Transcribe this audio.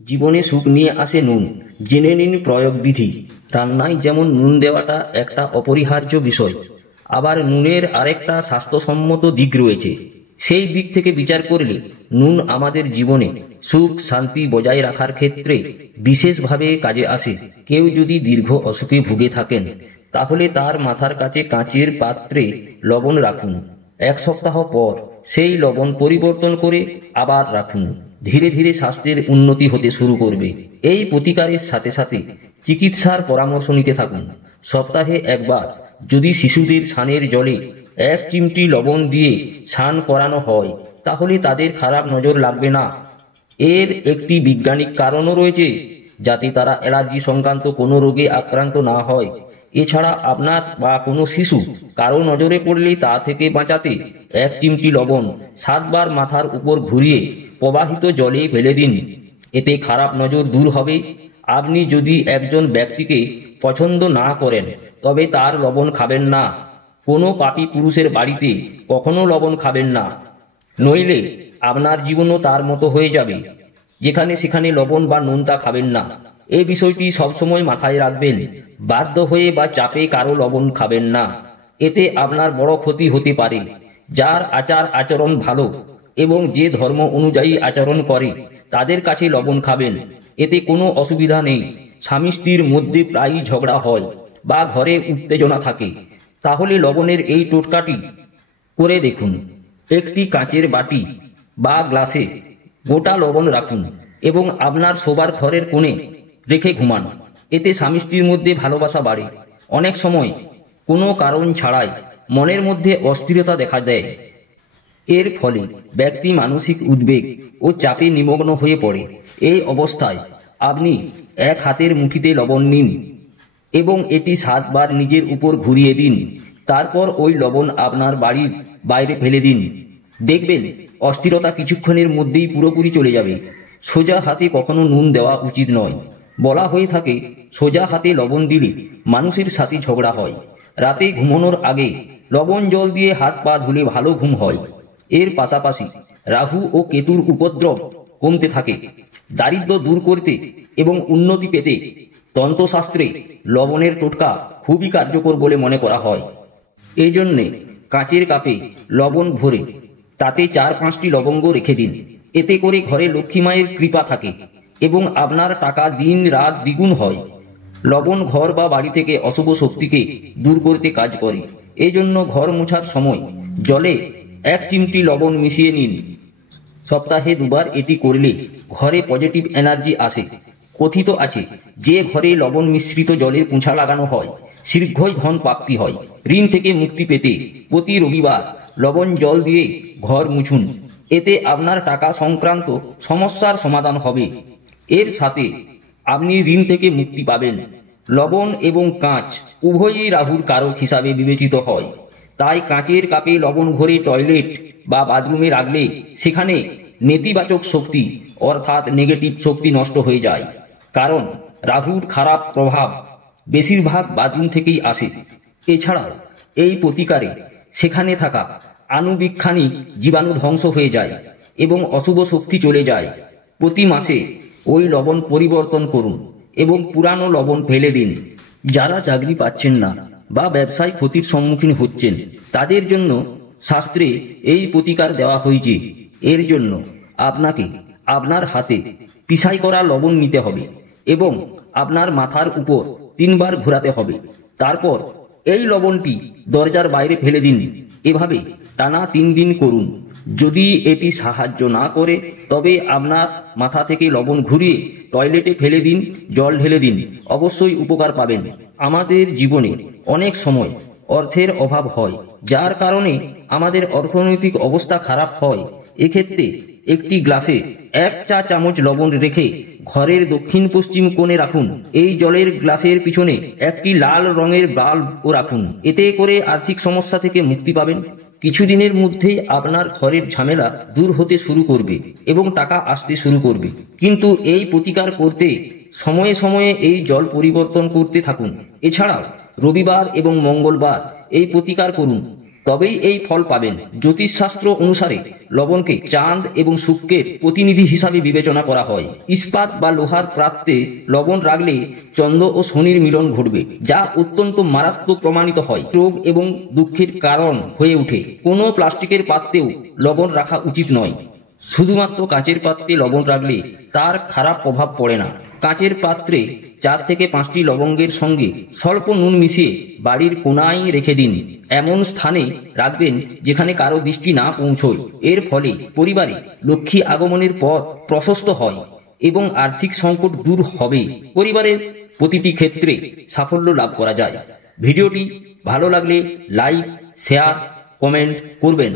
জীবনে সুখ নিয়ে আসে নুন। জেনে নিন প্রয়োগ বিধি। রান্নায় যেমন নুন দেওয়াটা একটা অপরিহার্য বিষয়, আবার নুনের আরেকটা স্বাস্থ্যসম্মত দিক রয়েছে। সেই দিক থেকে বিচার করলে নুন আমাদের জীবনে সুখ শান্তি বজায় রাখার ক্ষেত্রে বিশেষভাবে কাজে আসে। কেউ যদি দীর্ঘ অসুখে ভুগে থাকেন, তাহলে তার মাথার কাছে কাঁচের পাত্রে লবণ রাখুন। 1 সপ্তাহ পর সেই লবণ পরিবর্তন করে আবার রাখুন। ধীরে ধীরে স্বাস্থ্যের উন্নতি হতে শুরু করবে। এই প্রতিকারের সাথে সাথে চিকিৎসার পরামর্শ নিতে থাকুন। সপ্তাহে একবার যদি শিশুদের স্নানের জলে 1 চিমটি লবণ দিয়ে স্নান করানো হয়, তাহলে তাদের খারাপ নজর লাগবে না। এর একটি বৈজ্ঞানিক কারণও রয়েছে, যাতে তারা অ্যালার্জি সংক্রান্ত কোনো রোগে আক্রান্ত না হয়। এছাড়া আপনার বা কোনো শিশু কারো নজরে পড়লে তা থেকে বাঁচাতে 1 চিমটি লবণ 7 বার মাথার উপর ঘুরিয়ে প্রবাহিত জলে ফেলে দিন। এতে খারাপ নজর দূর হবে। আপনি যদি একজন ব্যক্তিকে পছন্দ না করেন, তবে তার লবণ খাবেন না। কোনো পাপী পুরুষের বাড়িতে কখনো লবণ খাবেন না, নইলে আপনার জীবনও তার মতো হয়ে যাবে। যেখানে সেখানে লবণ বা নোনতা খাবেন না। এই বিষয়টি সবসময় মাথায় রাখবেন। বাধ্য হয়ে বা চাপে কারো লবণ খাবেন না, এতে আপনার বড় ক্ষতি হতে পারে। যার আচার আচরণ ভালো এবং যে ধর্ম অনুযায়ী আচরণ করে, তাদের কাছে লবণ খাবেন, এতে কোনো অসুবিধা নেই। স্বামী স্ত্রীর মধ্যে প্রায়ই ঝগড়া হয় বা ঘরে উত্তেজনা থাকে, তাহলে লবণের এই টোটকাটি করে দেখুন। একটি কাঁচের বাটি বা গ্লাসে গোটা লবণ রাখুন এবং আপনার শোবার ঘরের কোণে রেখে ঘুমান। এতে স্বামী স্ত্রীর মধ্যে ভালোবাসা বাড়ে। অনেক সময় কোনো কারণ ছাড়াই মনের মধ্যে অস্থিরতা দেখা দেয়। এর ফলে ব্যক্তি মানসিক উদ্বেগ ও চাপে নিমগ্ন হয়ে পড়ে। এই অবস্থায় আপনি 1 হাতের মুঠিতে লবণ নিন এবং এটি 7 বার নিজের উপর ঘুরিয়ে দিন। তারপর ওই লবণ আপনার বাড়ির বাইরে ফেলে দিন। দেখবেন অস্থিরতা কিছুক্ষণের মধ্যেই পুরোপুরি চলে যাবে। সোজা হাতে কখনো নুন দেওয়া উচিত নয়। বলা হয়ে থাকে, সোজা হাতে লবণ দিলে মানুষের সাথে ঝগড়া হয়। রাতে ঘুমানোর আগে লবণ জল দিয়ে হাত পা ধুলে ভালো ঘুম হয়। এর পাশাপাশি রাহু ও কেতুর উপদ্রব কমতে থাকে। দারিদ্র্য দূর করতে এবং উন্নতি পেতে তন্ত্রশাস্ত্রে লবণের টোটকা খুবই কার্যকর বলে মনে করা হয়। এই জন্যে কাঁচের কাপে লবণ ভরে তাতে 4-5টি লবঙ্গ রেখে দিন। এতে করে ঘরে লক্ষ্মী মায়ের কৃপা থাকে এবং আপনার টাকা দিন রাত দ্বিগুণ হয়। লবণ ঘর বা বাড়ি থেকে অশুভ শক্তিকে দূর করতে কাজ করে। এই জন্য ঘর মোছার সময় জলে 1 চিমটি লবণ মিশিয়ে নিন। সপ্তাহে 2 বার এটি করলে ঘরে পজিটিভ এনার্জি আসে। কথিত আছে, যে ঘরে লবণ মিশ্রিত জলের পুঁছা লাগানো হয়, শীঘ্রই ধন প্রাপ্তি হয়। ঋণ থেকে মুক্তি পেতে প্রতি রবিবার লবণ জল দিয়ে ঘর মুছুন। এতে আপনার টাকা সংক্রান্ত সমস্যার সমাধান হবে। এর সাথে আপনি ঋণ থেকে মুক্তি পাবেন। লবণ এবং কাঁচ উভয়ই রাহুর কারক হিসাবে বিবেচিত হয়। তাই কাঁচের কাপে লবণ ভরে টয়লেট বা বাথরুমে রাখলে সেখানে নেতিবাচক শক্তি অর্থাৎ নেগেটিভ শক্তি নষ্ট হয়ে যায়। কারণ রাহুর খারাপ প্রভাব বেশিরভাগ বাথরুম থেকেই আসে। এছাড়াও এই প্রতিকারে সেখানে থাকা আণুবীক্ষাণিক জীবাণু ধ্বংস হয়ে যায় এবং অশুভ শক্তি চলে যায়। প্রতি মাসে ওই লবণ পরিবর্তন করুন এবং পুরানো লবণ ফেলে দিন। যারা চাকরি পাচ্ছেন না বা ব্যবসায় ক্ষতির সম্মুখীন হচ্ছেন, তাদের জন্য শাস্ত্রে এই প্রতিকার দেওয়া হয়েছে। এর জন্য আপনাকে আপনার হাতে পিসাই করা লবণ নিতে হবে এবং আপনার মাথার উপর 3 বার ঘোরাতে হবে। তারপর এই লবণটি দরজার বাইরে ফেলে দিন। এভাবে টানা 3 দিন করুন। যদি এটি সাহায্য না করে, তবে আপনার মাথা থেকে লবণ ঘুরিয়ে টয়লেটে ফেলে দিন, জল ঢেলে দিন, অবশ্যই উপকার পাবেন। আমাদের জীবনে অনেক সময় অর্থের অভাব হয়, যার কারণে আমাদের অর্থনৈতিক অবস্থা খারাপ হয়। এক্ষেত্রে একটি গ্লাসে 1 চা চামচ লবণ রেখে ঘরের দক্ষিণ পশ্চিম কোণে রাখুন। এই জলের গ্লাসের পিছনে একটি লাল রঙের বাল্বও রাখুন। এতে করে আর্থিক সমস্যা থেকে মুক্তি পাবেন। কিছুদিনের মধ্যেই আপনার ঘরের ঝামেলা দূর হতে শুরু করবে এবং টাকা আসতে শুরু করবে। কিন্তু এই প্রতিকার করতে সময়ে সময়ে এই জল পরিবর্তন করতে থাকুন। এছাড়াও রবিবার এবং মঙ্গলবার এই প্রতিকার করুন। তবেই এই ফল পাবেন। জ্যোতিষশাস্ত্র অনুসারে লবণকে চাঁদ এবং শুক্রের প্রতিনিধি হিসাবে বিবেচনা করা হয়। ইস্পাত বা লোহার পাত্রে লবণ রাখলে চন্দ্র ও শনির মিলন ঘটবে, যা অত্যন্ত মারাত্মক প্রমাণিত হয়, রোগ এবং দুঃখের কারণ হয়ে ওঠে। কোনো প্লাস্টিকের পাত্রেও লবণ রাখা উচিত নয়। শুধুমাত্র কাঁচের পাত্রে লবণ রাখলে তার খারাপ প্রভাব পড়ে না। কাঁচের পাত্রে 4 থেকে 5টি লবঙ্গের সঙ্গে স্বল্প নুন মিশিয়ে বাড়ির কোনায় রেখে দিন। এমন স্থানে রাখবেন যেখানে কারো দৃষ্টি না পৌঁছয়। এর ফলে পরিবারে লক্ষ্মী আগমনের পথ প্রশস্ত হয় এবং আর্থিক সংকট দূর হবে। পরিবারের প্রতিটি ক্ষেত্রে সাফল্য লাভ করা যায়। ভিডিওটি ভালো লাগলে লাইক, শেয়ার, কমেন্ট করবেন।